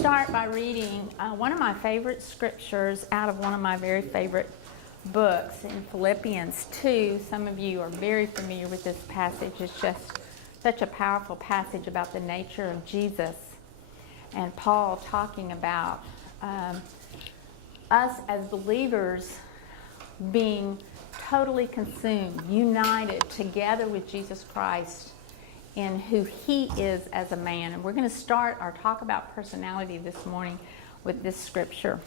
start by reading one of my favorite scriptures out of one of my very favorite books in Philippians 2. Some of you are very familiar with this passage. It's just such a powerful passage about the nature of Jesus and Paul talking about us as believers being totally consumed, united together with Jesus Christ in who he is as a man. And we're going to start our talk about personality this morning with this scripture.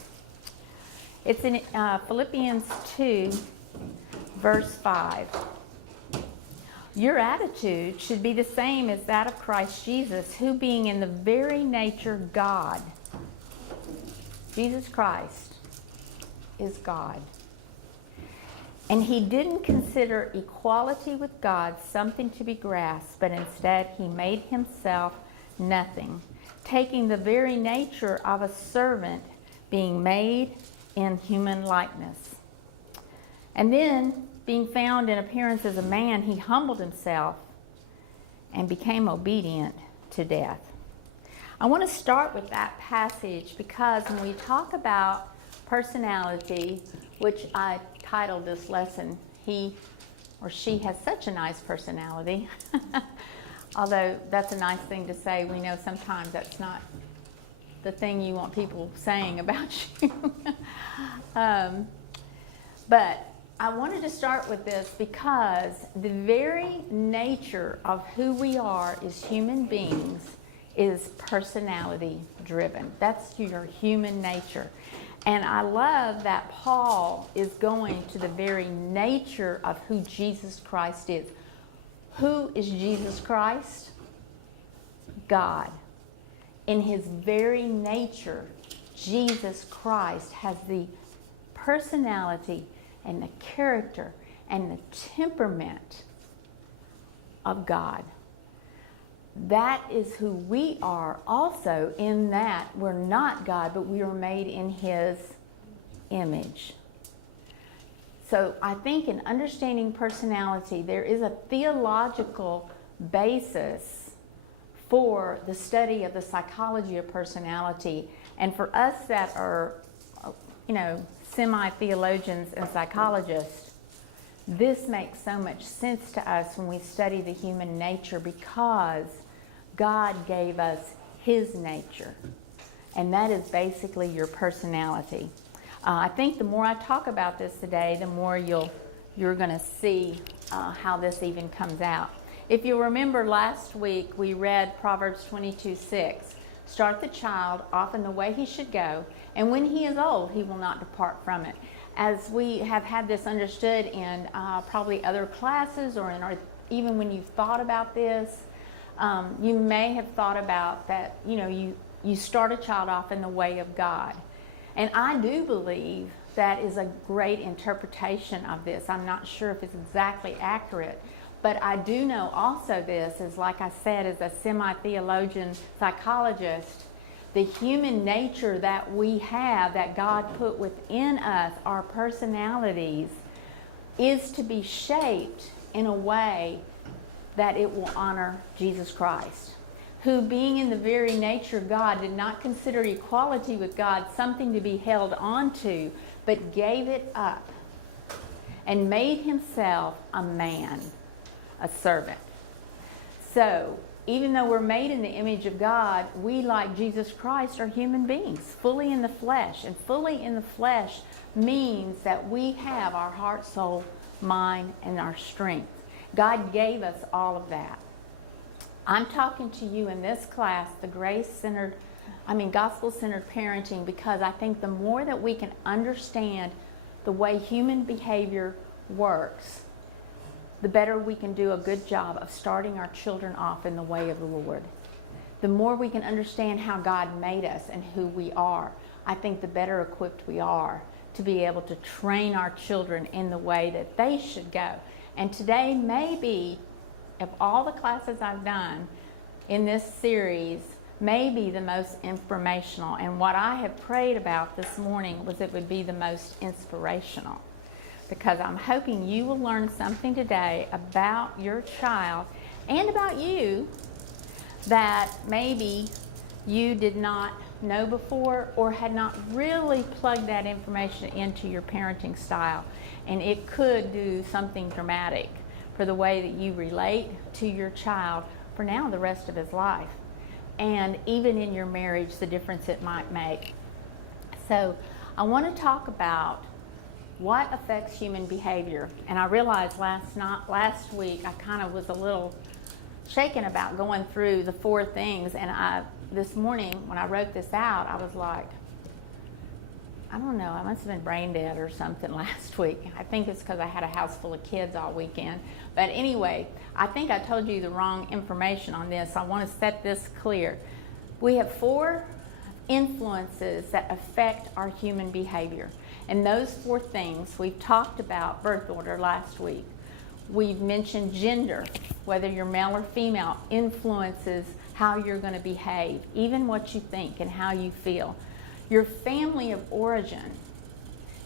It's in Philippians 2, verse 5. Your attitude should be the same as that of Christ Jesus, who being in the very nature God. Jesus Christ is God. And he didn't consider equality with God something to be grasped, but instead he made himself nothing, taking the very nature of a servant, being made in human likeness. And then, being found in appearance as a man, he humbled himself and became obedient to death. I want to start with that passage because when we talk about personality, which I titled this lesson, He or She Has Such a Nice Personality. Although that's a nice thing to say, we know sometimes that's not the thing you want people saying about you. But I wanted to start with this because the very nature of who we are as human beings is personality driven. That's your human nature. And I love that Paul is going to the very nature of who Jesus Christ is. Who is Jesus Christ? God. In his very nature, Jesus Christ has the personality and the character and the temperament of God. That is who we are also, in that we're not God, but we are made in his image. So I think in understanding personality, there is a theological basis for the study of the psychology of personality. And for us that are, semi-theologians and psychologists, this makes so much sense to us when we study the human nature because God gave us his nature. And that is basically your personality. I think the more I talk about this today, the more you're going to see how this even comes out. If you remember last week, we read Proverbs 22:6. Start the child off in the way he should go, and when he is old, he will not depart from it. As we have had this understood in probably other classes or even when you've thought about this, you may have thought about that, you start a child off in the way of God. And I do believe that is a great interpretation of this. I'm not sure if it's exactly accurate, but I do know also this is, like I said, as a semi-theologian psychologist, the human nature that we have, that God put within us, our personalities, is to be shaped in a way that it will honor Jesus Christ, who being in the very nature of God did not consider equality with God something to be held onto, but gave it up and made himself a man, a servant. So, even though we're made in the image of God, we, like Jesus Christ, are human beings, fully in the flesh. And fully in the flesh means that we have our heart, soul, mind, and our strength. God gave us all of that. I'm talking to you in this class, the gospel-centered parenting, because I think the more that we can understand the way human behavior works, the better we can do a good job of starting our children off in the way of the Lord. The more we can understand how God made us and who we are, I think the better equipped we are to be able to train our children in the way that they should go. And today may be, of all the classes I've done in this series, may be the most informational. And what I have prayed about this morning was it would be the most inspirational. Because I'm hoping you will learn something today about your child and about you that maybe you did not know before or had not really plugged that information into your parenting style. And it could do something dramatic for the way that you relate to your child for now the rest of his life. And even in your marriage, the difference it might make. So I want to talk about what affects human behavior. And I realized last week I kind of was a little shaken about going through the 4 things, and this morning when I wrote this out, I was like, I don't know, I must have been brain dead or something last week. I think it's because I had a house full of kids all weekend. But anyway, I think I told you the wrong information on this. I want to set this clear. We have 4 influences that affect our human behavior. And those 4 things, we've talked about birth order last week. We've mentioned gender, whether you're male or female, influences how you're going to behave, even what you think and how you feel. Your family of origin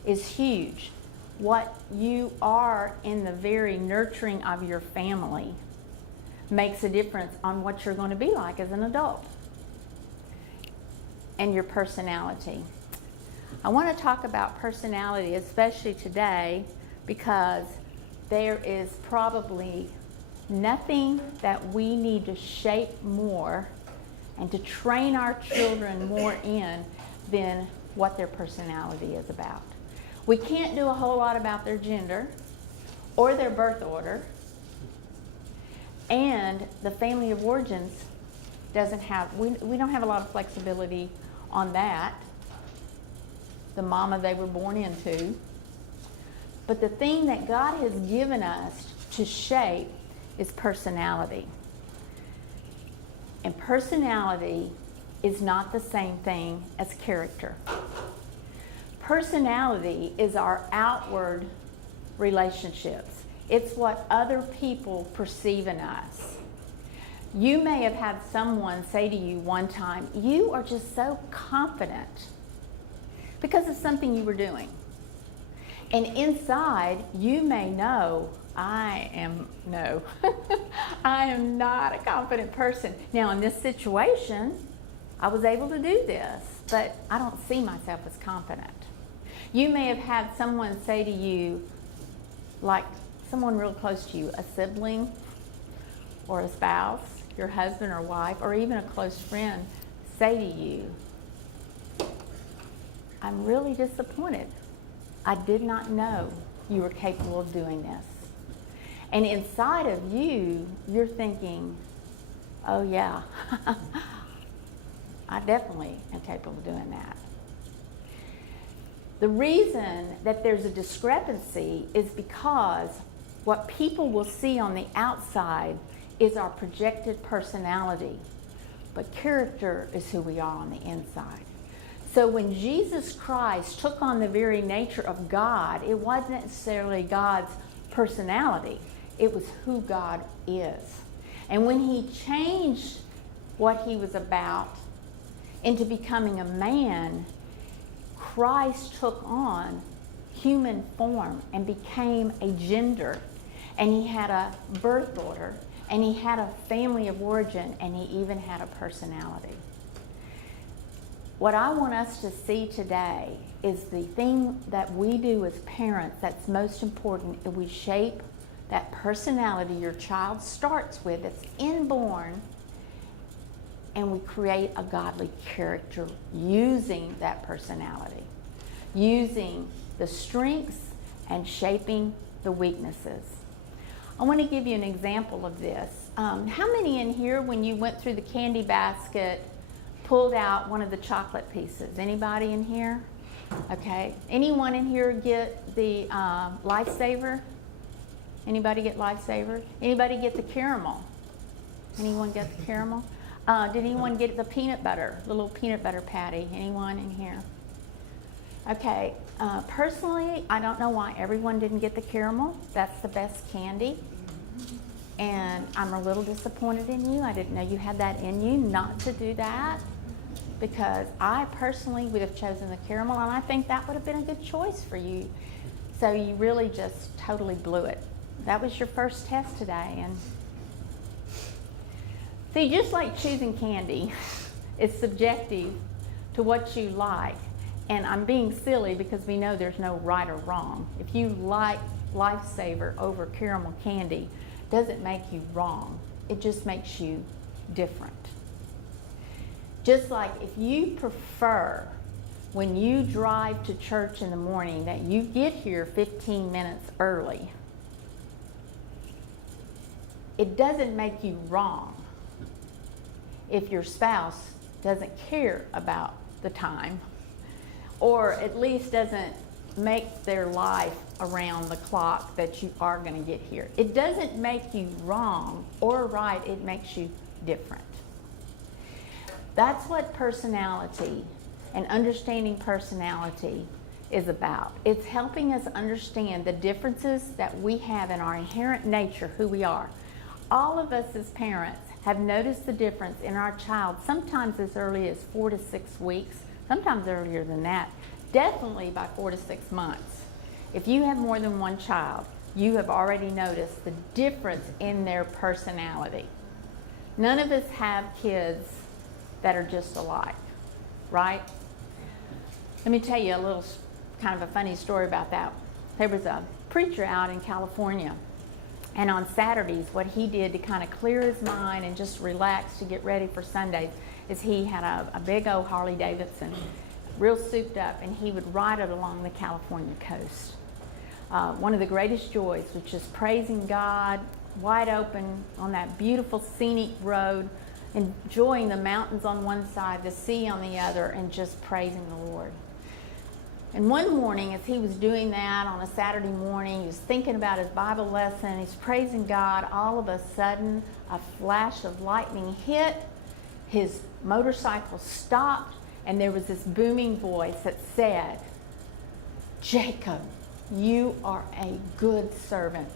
is huge. What you are in the very nurturing of your family makes a difference on what you're going to be like as an adult. And your personality. I want to talk about personality, especially today, because there is probably nothing that we need to shape more and to train our children more in than what their personality is about. We can't do a whole lot about their gender or their birth order, and the family of origins doesn't have, we don't have a lot of flexibility on that, the mama they were born into. But the thing that God has given us to shape is personality. And personality is not the same thing as character. Personality is our outward relationships. It's what other people perceive in us. You may have had someone say to you one time, you are just so confident because of something you were doing. And inside, you may know, I am not a confident person. Now, in this situation, I was able to do this, but I don't see myself as confident. You may have had someone say to you, like someone real close to you, a sibling or a spouse, your husband or wife, or even a close friend, say to you, I'm really disappointed. I did not know you were capable of doing this. And inside of you, you're thinking, oh yeah, I definitely am capable of doing that. The reason that there's a discrepancy is because what people will see on the outside is our projected personality, but character is who we are on the inside. So when Jesus Christ took on the very nature of God, it wasn't necessarily God's personality, it was who God is. And when he changed what he was about into becoming a man, Christ took on human form and became a gender, and he had a birth order, and he had a family of origin, and he even had a personality. What I want us to see today is the thing that we do as parents that's most important, is we shape that personality your child starts with, it's inborn, and we create a godly character using that personality, using the strengths and shaping the weaknesses. I want to give you an example of this. How many in here, when you went through the candy basket, pulled out one of the chocolate pieces? Anybody in here? Okay. Anyone in here get the Lifesaver? Anybody get Lifesaver? Anybody get the caramel? Anyone get the caramel? Did anyone get the peanut butter, the little peanut butter patty? Anyone in here? Okay. Personally, I don't know why everyone didn't get the caramel. That's the best candy. And I'm a little disappointed in you. I didn't know you had that in you not to do that, because I personally would have chosen the caramel, and I think that would have been a good choice for you. So you really just totally blew it. That was your first test today. And see, just like choosing candy, it's subjective to what you like. And I'm being silly because we know there's no right or wrong. If you like Lifesaver over caramel candy, it doesn't make you wrong. It just makes you different. Just like if you prefer when you drive to church in the morning that you get here 15 minutes early, it doesn't make you wrong if your spouse doesn't care about the time, or at least doesn't make their life around the clock that you are going to get here. It doesn't make you wrong or right, it makes you different. That's what personality and understanding personality is about. It's helping us understand the differences that we have in our inherent nature, who we are. All of us as parents have noticed the difference in our child, sometimes as early as 4 to 6 weeks, sometimes earlier than that, definitely by 4 to 6 months. If you have more than one child, you have already noticed the difference in their personality. None of us have kids that are just alike, right? Let me tell you a little kind of a funny story about that. There was a preacher out in California, and on Saturdays, what he did to kind of clear his mind and just relax to get ready for Sundays is he had a big old Harley Davidson, real souped up, and he would ride it along the California coast. One of the greatest joys was just praising God, wide open on that beautiful scenic road, enjoying the mountains on one side, the sea on the other, and just praising the Lord. And one morning, as he was doing that on a Saturday morning, he was thinking about his Bible lesson, he's praising God. All of a sudden, a flash of lightning hit, his motorcycle stopped, and there was this booming voice that said, "Jacob, you are a good servant.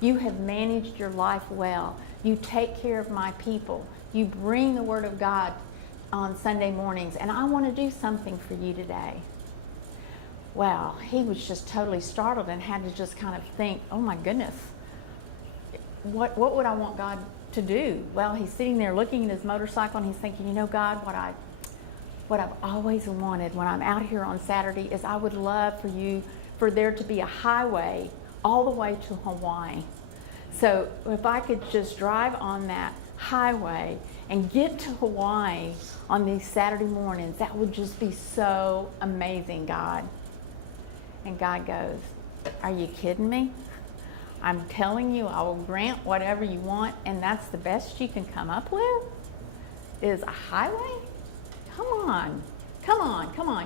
You have managed your life well. You take care of my people. You bring the Word of God on Sunday mornings, and I want to do something for you today." Well, he was just totally startled and had to just kind of think, oh my goodness, what would I want God to do? Well, he's sitting there looking at his motorcycle and he's thinking, you know, God, what I've always wanted when I'm out here on Saturday is I would love for there to be a highway all the way to Hawaii. So if I could just drive on that highway and get to Hawaii on these Saturday mornings, that would just be so amazing, God. And God goes, are you kidding me? I'm telling you, I will grant whatever you want, and that's the best you can come up with? Is a highway? Come on.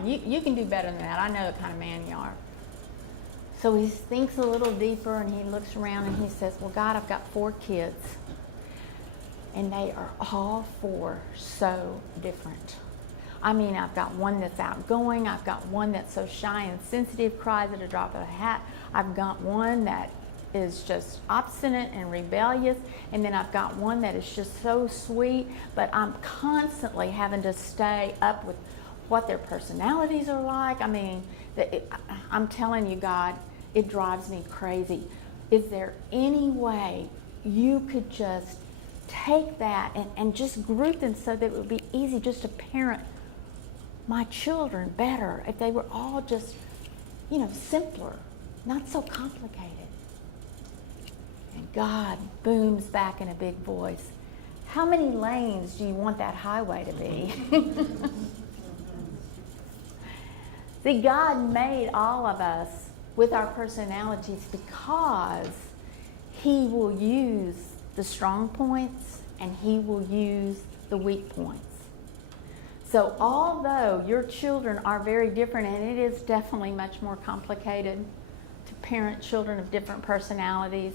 You can do better than that. I know the kind of man you are. So he thinks a little deeper, and he looks around, and he says, well, God, I've got 4 kids, and they are all 4 so different. I mean, I've got one that's outgoing. I've got one that's so shy and sensitive, cries at a drop of a hat. I've got one that is just obstinate and rebellious. And then I've got one that is just so sweet. But I'm constantly having to stay up with what their personalities are like. I mean, I'm telling you, God, it drives me crazy. Is there any way you could just take that and just group them so that it would be easy just to parent my children better if they were all just, simpler, not so complicated? And God booms back in a big voice, how many lanes do you want that highway to be? See, God made all of us with our personalities because He will use the strong points and He will use the weak points. So although your children are very different, and it is definitely much more complicated to parent children of different personalities,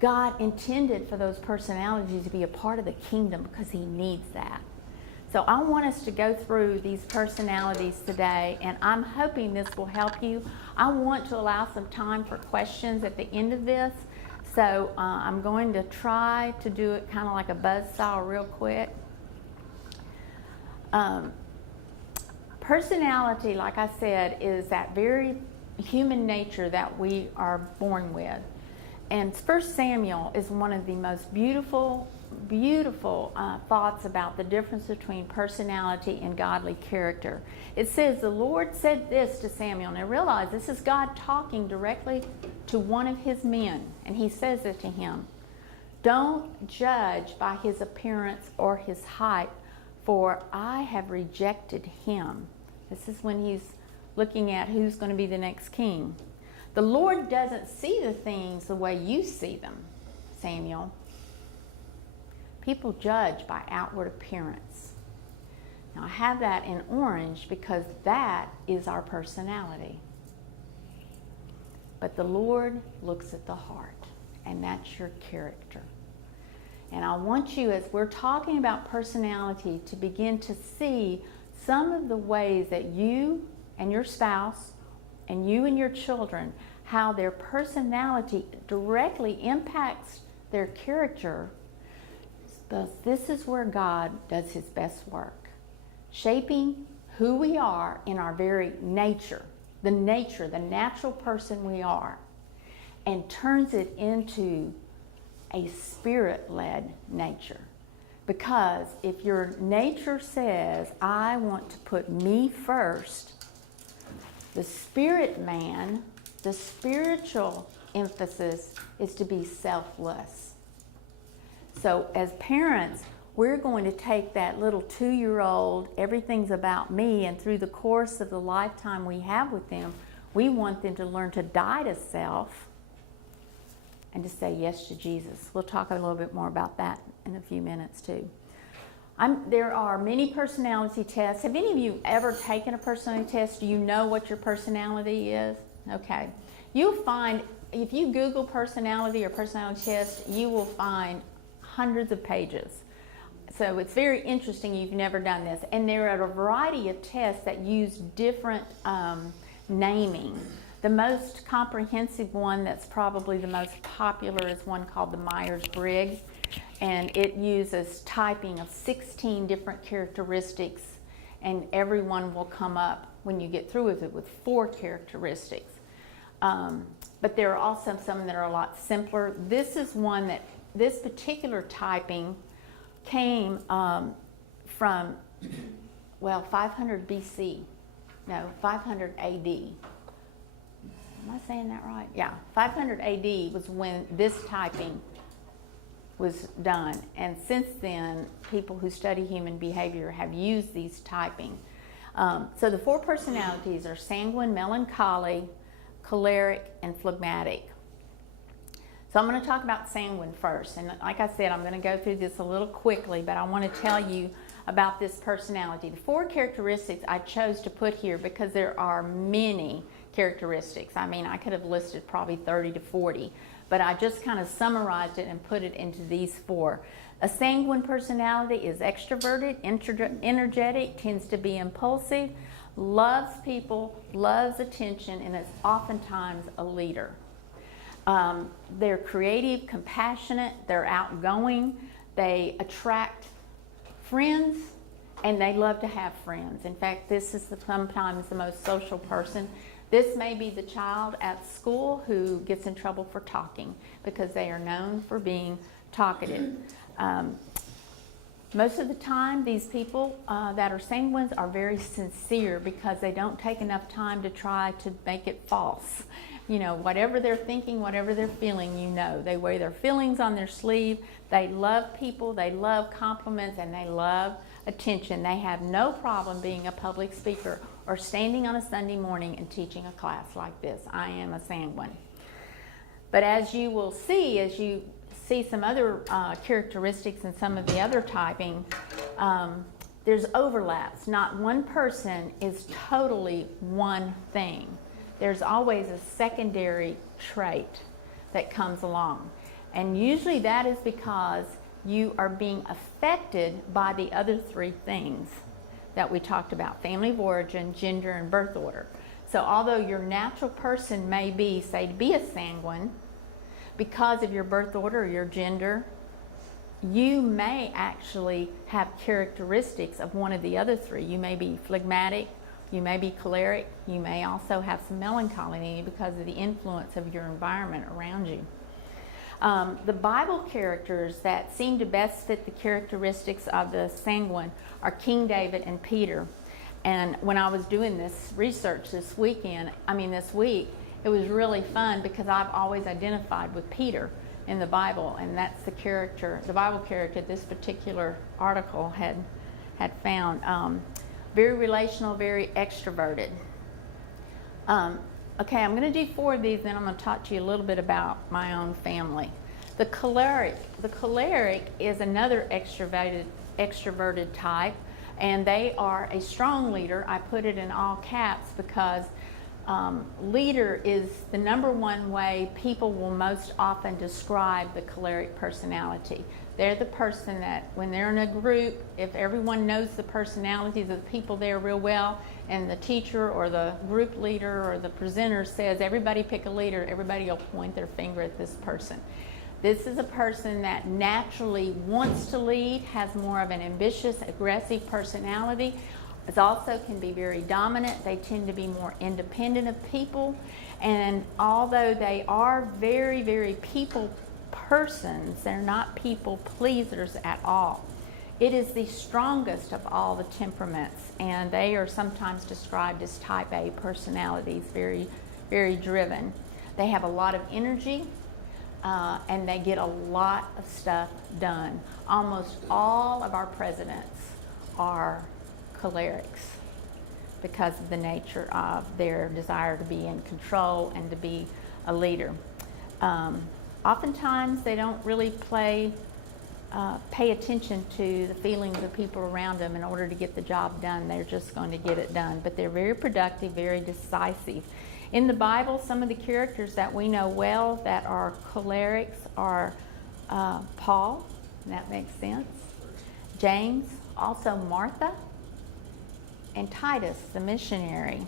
God intended for those personalities to be a part of the kingdom because He needs that. So I want us to go through these personalities today, and I'm hoping this will help you. I want to allow some time for questions at the end of this. So I'm going to try to do it kind of like a buzzsaw real quick. Personality, like I said, is that very human nature that we are born with. And 1 Samuel is one of the most beautiful beautiful thoughts about the difference between personality and godly character. It says, the Lord said this to Samuel. Now realize this is God talking directly to one of his men, and he says it to him. Don't judge by his appearance or his height, for I have rejected him. This is when he's looking at who's going to be the next king. The Lord doesn't see the things the way you see them, Samuel. People judge by outward appearance. Now I have that in orange because that is our personality. But the Lord looks at the heart, and that's your character. And I want you, as we're talking about personality, to begin to see some of the ways that you and your spouse and you and your children, how their personality directly impacts their character. But this is where God does his best work, shaping who we are in our very nature, the natural person we are, and turns it into a spirit-led nature. Because if your nature says, I want to put me first, the spirit man, the spiritual emphasis is to be selfless. So as parents, we're going to take that little 2-year-old, everything's about me, and through the course of the lifetime we have with them, we want them to learn to die to self and to say yes to Jesus. We'll talk a little bit more about that in a few minutes too. There are many personality tests. Have any of you ever taken a personality test? Do you know what your personality is? Okay. You'll find, if you Google personality or personality test, you will find hundreds of pages. So it's very interesting you've never done this. And there are a variety of tests that use different naming. The most comprehensive one that's probably the most popular is one called the Myers-Briggs, and it uses typing of 16 different characteristics, and every one will come up when you get through with it with 4 characteristics. But there are also some that are a lot simpler. This is one that this particular typing came from, 500 BC. No, 500 AD. Am I saying that right? Yeah, 500 AD was when this typing was done. And since then, people who study human behavior have used these typing. So the 4 personalities are sanguine, melancholy, choleric, and phlegmatic. So I'm going to talk about sanguine first. And like I said, I'm going to go through this a little quickly, but I want to tell you about this personality. The 4 characteristics I chose to put here because there are many characteristics. I mean, I could have listed probably 30 to 40, but I just kind of summarized it and put it into these 4. A sanguine personality is extroverted, energetic, tends to be impulsive, loves people, loves attention, and is oftentimes a leader. They're creative, compassionate, they're outgoing, they attract friends, and they love to have friends. In fact, this is sometimes the most social person. This may be the child at school who gets in trouble for talking because they are known for being talkative. Most of the time, these people that are sanguines are very sincere because they don't take enough time to try to make it false. You know, whatever they're thinking, whatever they're feeling, you know. They wear their feelings on their sleeve. They love people, they love compliments, and they love attention. They have no problem being a public speaker or standing on a Sunday morning and teaching a class like this. I am a sanguine. But as you will see, as you see some other characteristics in some of the other typing, there's overlaps. Not one person is totally one thing. There's always a secondary trait that comes along. And usually that is because you are being affected by the other 3 things that we talked about: family of origin, gender, and birth order. So although your natural person may be, say, to be a sanguine, because of your birth order or your gender, you may actually have characteristics of one of the other 3. You may be phlegmatic, you may be choleric, you may also have some melancholy in you because of the influence of your environment around you. The Bible characters that seem to best fit the characteristics of the sanguine are King David and Peter. And when I was doing this research this week, it was really fun because I've always identified with Peter in the Bible, and that's the Bible character this particular article had found. Very relational, very extroverted. Okay, I'm going to do 4 of these, then I'm going to talk to you a little bit about my own family. The choleric is another extroverted type, and they are a strong leader. I put it in all caps because leader is the number one way people will most often describe the choleric personality. They're the person that when they're in a group, if everyone knows the personalities of the people there real well, and the teacher or the group leader or the presenter says, everybody pick a leader, everybody will point their finger at this person. This is a person that naturally wants to lead, has more of an ambitious, aggressive personality. It also can be very dominant. They tend to be more independent of people. And although they are very, very people persons, they're not people pleasers at all. It is the strongest of all the temperaments, and they are sometimes described as type A personalities, very, very driven. They have a lot of energy, and they get a lot of stuff done. Almost all of our presidents are cholerics because of the nature of their desire to be in control and to be a leader. Oftentimes they don't really pay attention to the feelings of people around them in order to get the job done. They're just going to get it done. But they're very productive, very decisive. In the Bible, some of the characters that we know well that are cholerics are Paul, and that makes sense, James, also Martha, and Titus, the missionary.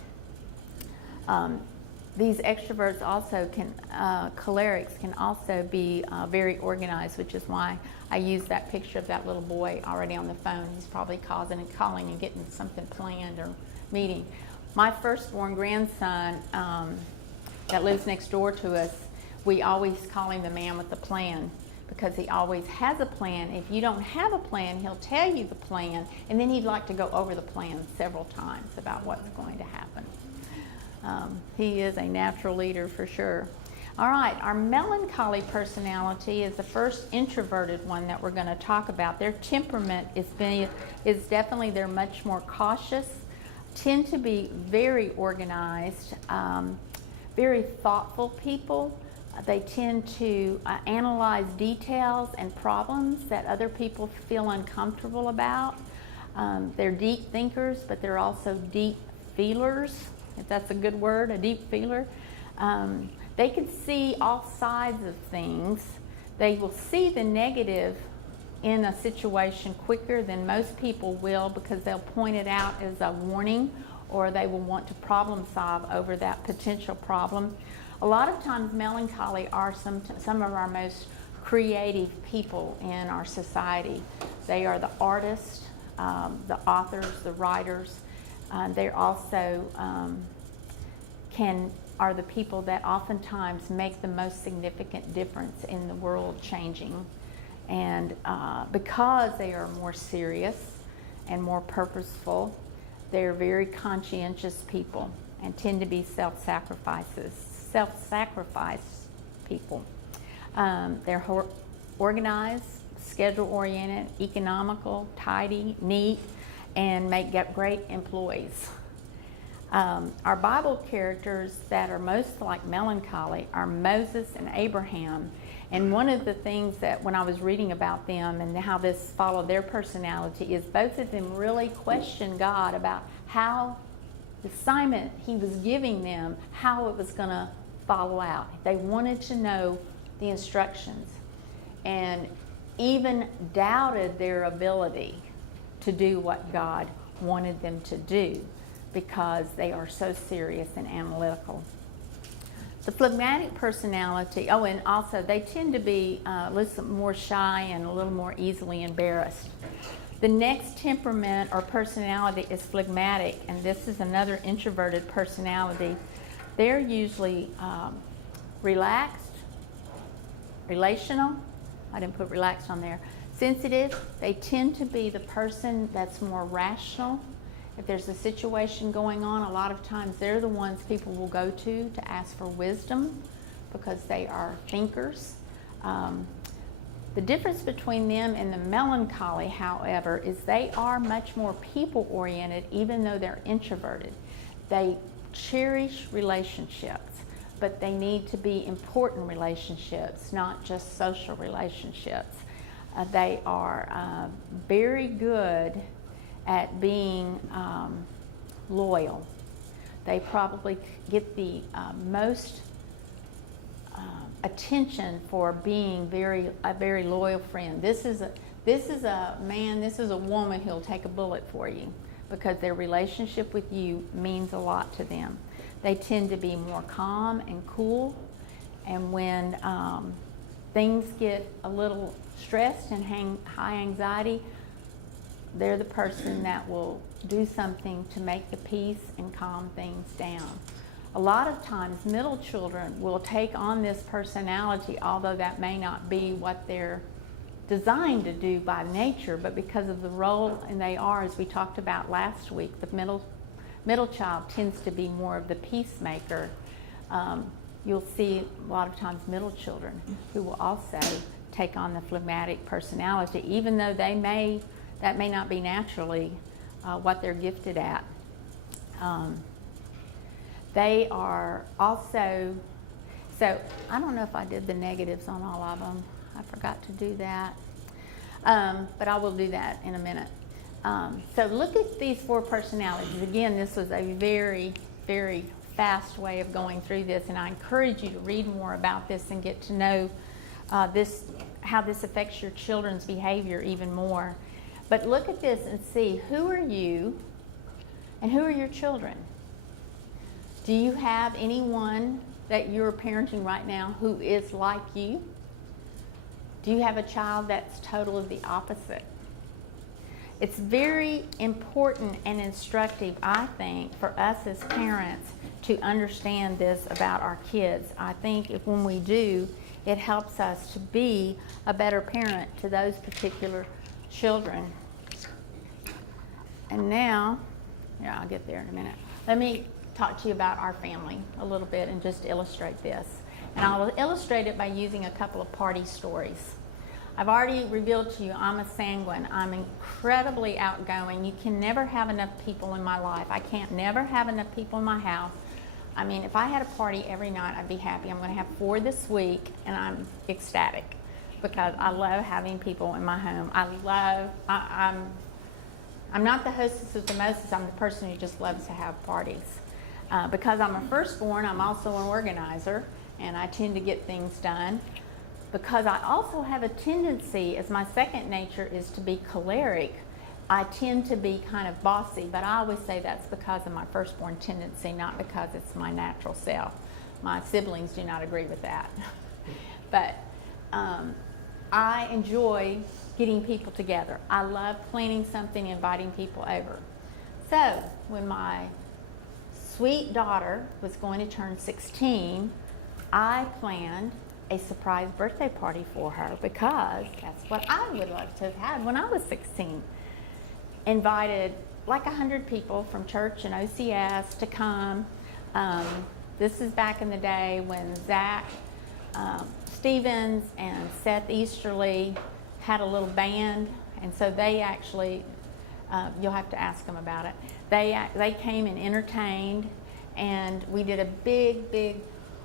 These extroverts also cholerics can also be very organized, which is why I used that picture of that little boy already on the phone. He's probably calling and getting something planned or meeting. My firstborn grandson that lives next door to us, we always call him the man with the plan because he always has a plan. If you don't have a plan, he'll tell you the plan, and then he'd like to go over the plan several times about what's going to happen. He is a natural leader for sure. All right, our melancholy personality is the first introverted one that we're going to talk about. Their temperament is definitely, they're much more cautious, tend to be very organized, very thoughtful people. They tend to analyze details and problems that other people feel uncomfortable about. They're deep thinkers, but they're also deep feelers, if that's a good word, a deep feeler. They can see all sides of things. They will see the negative in a situation quicker than most people will because they'll point it out as a warning, or they will want to problem solve over that potential problem. A lot of times melancholy are some of our most creative people in our society. They are the artists, the authors, the writers. They're also are the people that oftentimes make the most significant difference in the world changing. And because they are more serious and more purposeful, they're very conscientious people and tend to be self-sacrifice people. They're organized, schedule-oriented, economical, tidy, neat, and make great employees. Our Bible characters that are most like melancholy are Moses and Abraham. And one of the things that when I was reading about them and how this followed their personality is both of them really questioned God about how the assignment he was giving them, how it was going to follow out. They wanted to know the instructions and even doubted their ability to do what God wanted them to do because they are so serious and analytical. The phlegmatic personality, and also they tend to be a little more shy and a little more easily embarrassed. The next temperament or personality is phlegmatic, and this is another introverted personality. They're usually relaxed, relational, I didn't put relaxed on there. Sensitive, they tend to be the person that's more rational. If there's a situation going on, a lot of times they're the ones people will go to ask for wisdom because they are thinkers. The difference between them and the melancholy, however, is they are much more people-oriented, even though they're introverted. They cherish relationships, but they need to be important relationships, not just social relationships. They are very good at being loyal. They probably get the most attention for being a very loyal friend. This is a man, this is a woman who'll take a bullet for you because their relationship with you means a lot to them. They tend to be more calm and cool, and when things get a little stressed and high anxiety, they're the person that will do something to make the peace and calm things down. A lot of times middle children will take on this personality, although that may not be what they're designed to do by nature, but because of the role, and they are, as we talked about last week, the middle child tends to be more of the peacemaker. You'll see a lot of times middle children who will also take on the phlegmatic personality, even though that may not be naturally what they're gifted at. They are also, so I don't know if I did the negatives on all of them. I forgot to do that, but I will do that in a minute. So look at these 4 personalities. Again, this was a very, very fast way of going through this, and I encourage you to read more about this and get to know how this affects your children's behavior even more. But look at this and see, who are you and who are your children? Do you have anyone that you're parenting right now who is like you? Do you have a child that's totally the opposite? It's very important and instructive, I think, for us as parents to understand this about our kids. I think when we do, it helps us to be a better parent to those particular children. And now, I'll get there in a minute. Let me talk to you about our family a little bit and just illustrate this. And I'll illustrate it by using a couple of party stories. I've already revealed to you I'm a sanguine. I'm incredibly outgoing. You can never have enough people in my life. I can't never have enough people in my house. I mean, if I had a party every night, I'd be happy. I'm going to have 4 this week, and I'm ecstatic because I love having people in my home. I'm not the hostess of the mostest. I'm the person who just loves to have parties. Because I'm a firstborn, I'm also an organizer, and I tend to get things done. Because I also have a tendency, as my second nature is to be choleric, I tend to be kind of bossy, but I always say that's because of my firstborn tendency, not because it's my natural self. My siblings do not agree with that. But I enjoy getting people together. I love planning something, inviting people over. So when my sweet daughter was going to turn 16, I planned a surprise birthday party for her because that's what I would love to have had when I was 16. Invited like 100 people from church and OCS to come. This is back in the day when Zach Stevens and Seth Easterly had a little band, and so they actually, you'll have to ask them about it. They came and entertained, and we did a big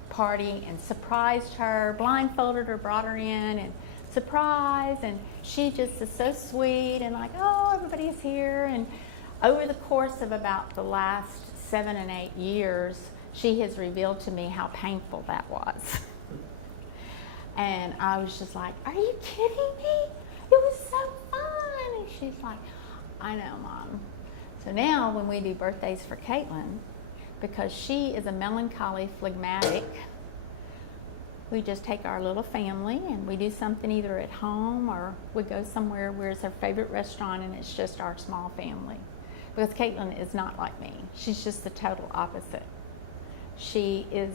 party and surprised her, blindfolded her, brought her in, and surprise, and she just is so sweet and like, oh, everybody's here. And over the course of about the last 7 and 8 years, she has revealed to me how painful that was. And I was just like, are you kidding me? It was so fun. And she's like, I know, Mom. So now when we do birthdays for Caitlin, because she is a melancholy phlegmatic, we just take our little family and we do something either at home or we go somewhere where it's our favorite restaurant and it's just our small family. Because Caitlin is not like me. She's just the total opposite. She is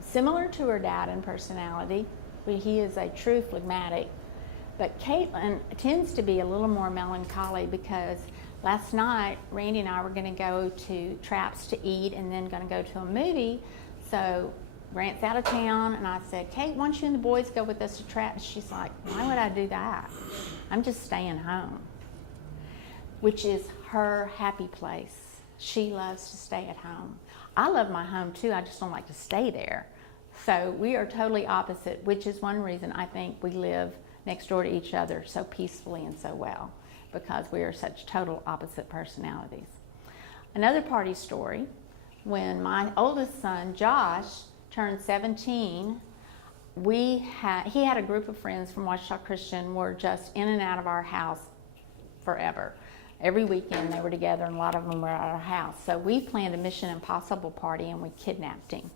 similar to her dad in personality, He is a true phlegmatic. But Caitlin tends to be a little more melancholy because last night, Randy and I were going to go to Traps to eat and then going to go to a movie. So Grant's out of town, and I said, Kate, why don't you and the boys go with us to Traps? She's like, why would I do that? I'm just staying home, which is her happy place. She loves to stay at home. I love my home too, I just don't like to stay there. So we are totally opposite, which is one reason I think we live next door to each other so peacefully and so well, because we are such total opposite personalities. Another party story, when my oldest son, Josh, turned 17, he had a group of friends from Ouachita Christian were just in and out of our house forever. Every weekend they were together, and a lot of them were at our house. So we planned a Mission Impossible party, and we kidnapped him.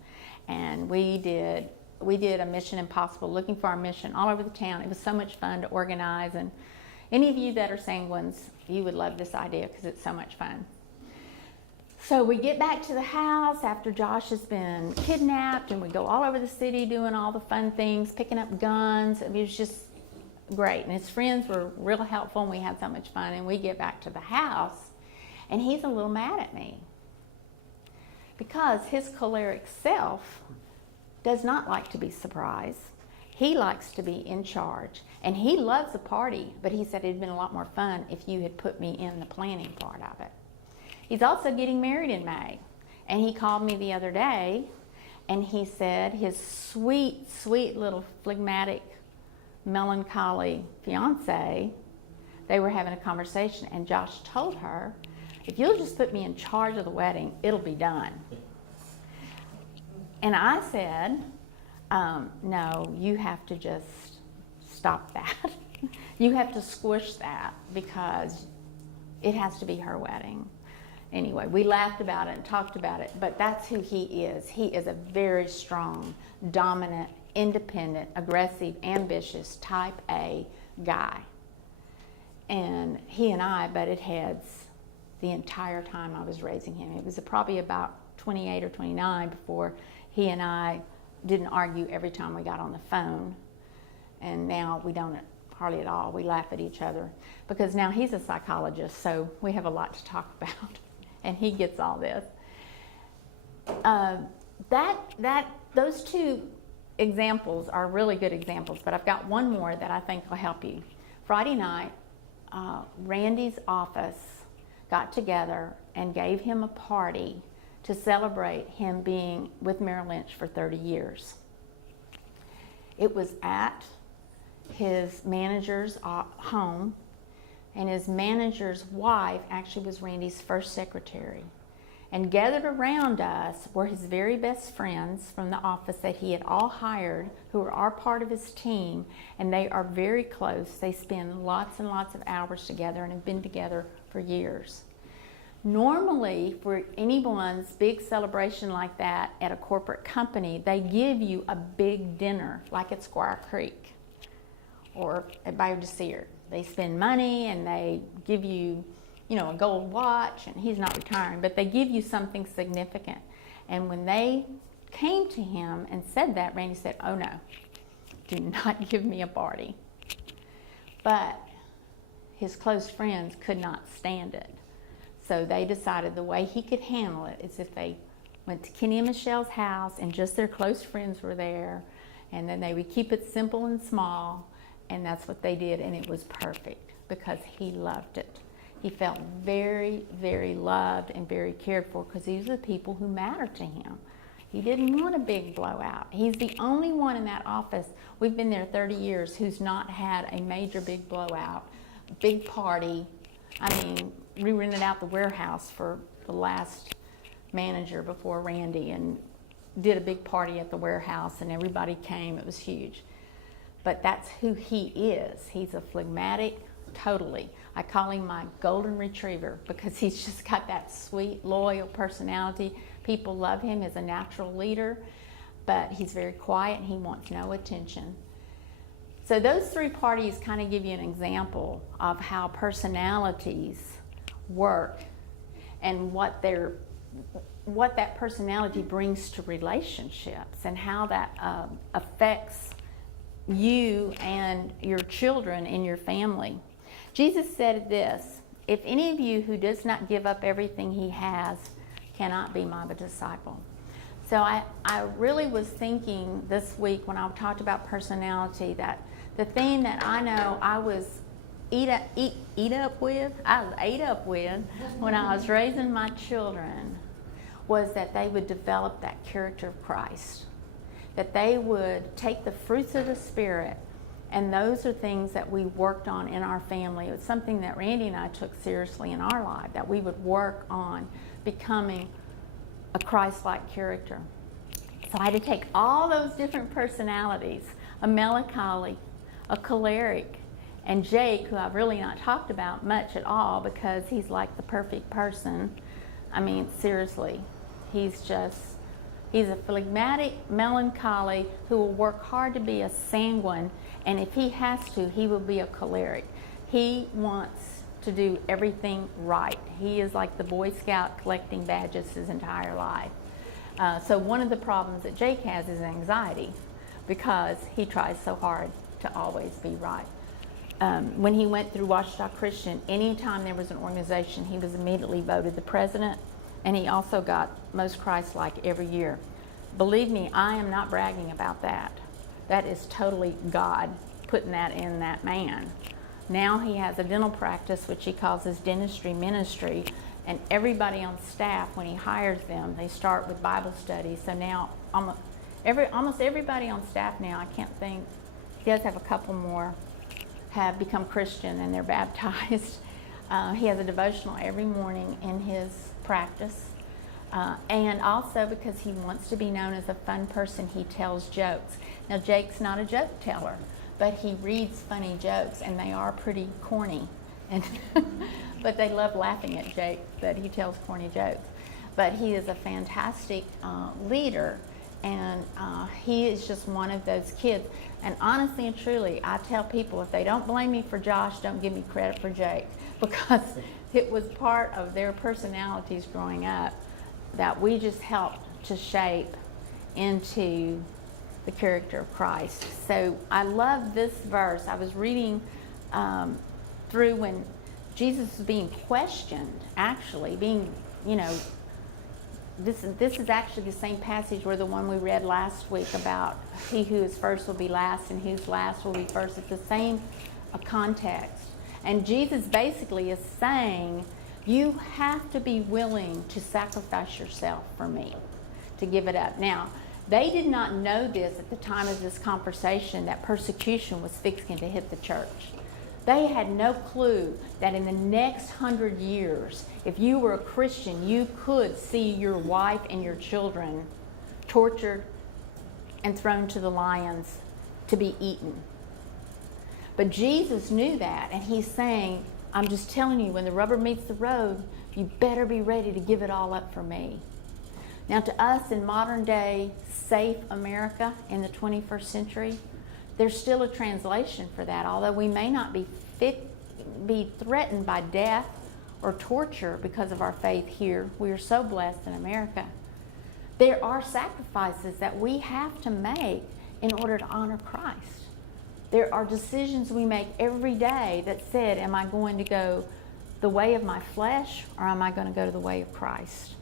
And we did a Mission Impossible, looking for our mission all over the town. It was so much fun to organize, and any of you that are sanguines, you would love this idea because it's so much fun. So we get back to the house after Josh has been kidnapped, and we go all over the city doing all the fun things, picking up guns. It was just great, and his friends were real helpful, and we had so much fun. And we get back to the house, and he's a little mad at me because his choleric self does not like to be surprised. He likes to be in charge, and he loves a party, but he said it'd been a lot more fun if you had put me in the planning part of it. He's also getting married in May, and he called me the other day, and he said his sweet, sweet little phlegmatic, melancholy fiance, they were having a conversation, and Josh told her, if you'll just put me in charge of the wedding, it'll be done. And I said, no, you have to just stop that. You have to squish that because it has to be her wedding. Anyway, we laughed about it and talked about it, but that's who he is. He is a very strong, dominant, independent, aggressive, ambitious, type A guy. And he and I butted heads the entire time I was raising him. It was probably about 28 or 29 before he and I didn't argue every time we got on the phone. And now we don't hardly at all. We laugh at each other because now he's a psychologist, so we have a lot to talk about, and he gets all this. Those two examples are really good examples, but I've got one more that I think will help you. Friday night, Randy's office got together and gave him a party to celebrate him being with Merrill Lynch for 30 years. It was at his manager's home, and his manager's wife actually was Randy's first secretary. And gathered around us were his very best friends from the office that he had all hired, who are part of his team, and they are very close. They spend lots and lots of hours together and have been together for years. Normally, for anyone's big celebration like that at a corporate company, they give you a big dinner, like at Squire Creek or at Bayou Desert. They spend money and they give you, a gold watch, and he's not retiring, but they give you something significant. And when they came to him and said that, Randy said, oh no, do not give me a party. But his close friends could not stand it. So they decided the way he could handle it is if they went to Kenny and Michelle's house and just their close friends were there, and then they would keep it simple and small, and that's what they did, and it was perfect because he loved it. He felt very, very loved and very cared for because these are the people who matter to him. He didn't want a big blowout. He's the only one in that office, we've been there 30 years, who's not had a major big blowout, big party. I mean, we rented out the warehouse for the last manager before Randy and did a big party at the warehouse, and everybody came. It was huge. But that's who he is. He's a phlegmatic, totally. I call him my golden retriever because he's just got that sweet, loyal personality. People love him as a natural leader, but he's very quiet and he wants no attention. So those three parties kind of give you an example of how personalities work and what that personality brings to relationships and how that affects you and your children and your family. Jesus said this, "If any of you who does not give up everything he has cannot be my disciple." So I really was thinking this week when I talked about personality that the thing that I know I was ate up with when I was raising my children was that they would develop that character of Christ, that they would take the fruits of the Spirit, and those are things that we worked on in our family. It was something that Randy and I took seriously in our life, that we would work on becoming a Christ-like character. So I had to take all those different personalities, a melancholy, a choleric, and Jake, who I've really not talked about much at all because he's like the perfect person. I mean, seriously, he's a phlegmatic melancholy who will work hard to be a sanguine, and if he has to, he will be a choleric. He wants to do everything right. He is like the Boy Scout collecting badges his entire life. So one of the problems that Jake has is anxiety because he tries so hard to always be right. When he went through Washita Christian, anytime there was an organization, he was immediately voted the president, and he also got most Christ-like every year. Believe me, I am not bragging about that. That is totally God putting that in that man. Now he has a dental practice, which he calls his dentistry ministry, and everybody on staff, when he hires them, they start with Bible study. So now almost everybody on staff now, I can't think, he does have a couple more, have become Christian and they're baptized. He has a devotional every morning in his practice. And also because he wants to be known as a fun person, he tells jokes. Now Jake's not a joke teller, but he reads funny jokes and they are pretty corny. And but they love laughing at Jake that he tells corny jokes. But he is a fantastic leader, and he is just one of those kids. And honestly and truly, I tell people, if they don't blame me for Josh, don't give me credit for Jake, because it was part of their personalities growing up that we just helped to shape into the character of Christ. So I love this verse. I was reading through when Jesus was being questioned, actually, this is actually the same passage where the one we read last week about he who is first will be last and who's last will be first. It's the same context. And Jesus basically is saying, you have to be willing to sacrifice yourself for me, to give it up. Now, they did not know this at the time of this conversation, that persecution was fixing to hit the church. They had no clue that in the next 100 years, if you were a Christian, you could see your wife and your children tortured and thrown to the lions to be eaten. But Jesus knew that, and he's saying, I'm just telling you, when the rubber meets the road, you better be ready to give it all up for me. Now, to us in modern day, safe America in the 21st century, there's still a translation for that. Although we may not be threatened by death or torture because of our faith here, we are so blessed in America. There are sacrifices that we have to make in order to honor Christ. There are decisions we make every day that said, am I going to go the way of my flesh, or am I going to go to the way of Christ?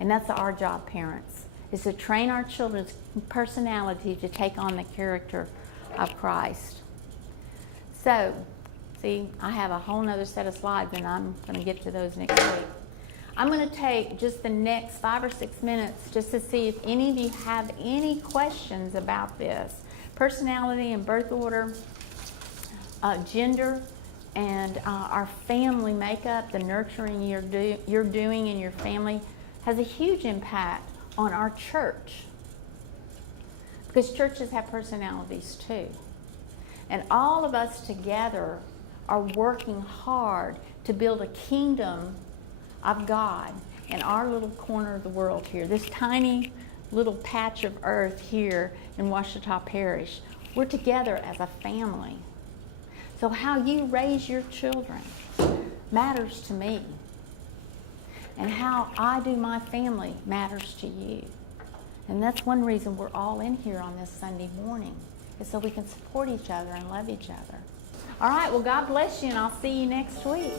And that's our job, parents, is to train our children's personality to take on the character of Christ. So, see, I have a whole nother set of slides, and I'm going to get to those next week. I'm going to take just the next 5 or 6 minutes just to see if any of you have any questions about this. Personality and birth order, gender, and our family makeup, the nurturing you're doing in your family has a huge impact on our church, because churches have personalities too. And all of us together are working hard to build a kingdom of God in our little corner of the world here, this tiny little patch of earth here in Washita Parish. We're together as a family. So how you raise your children matters to me. And how I do my family matters to you. And that's one reason we're all in here on this Sunday morning, is so we can support each other and love each other. All right, well, God bless you, and I'll see you next week.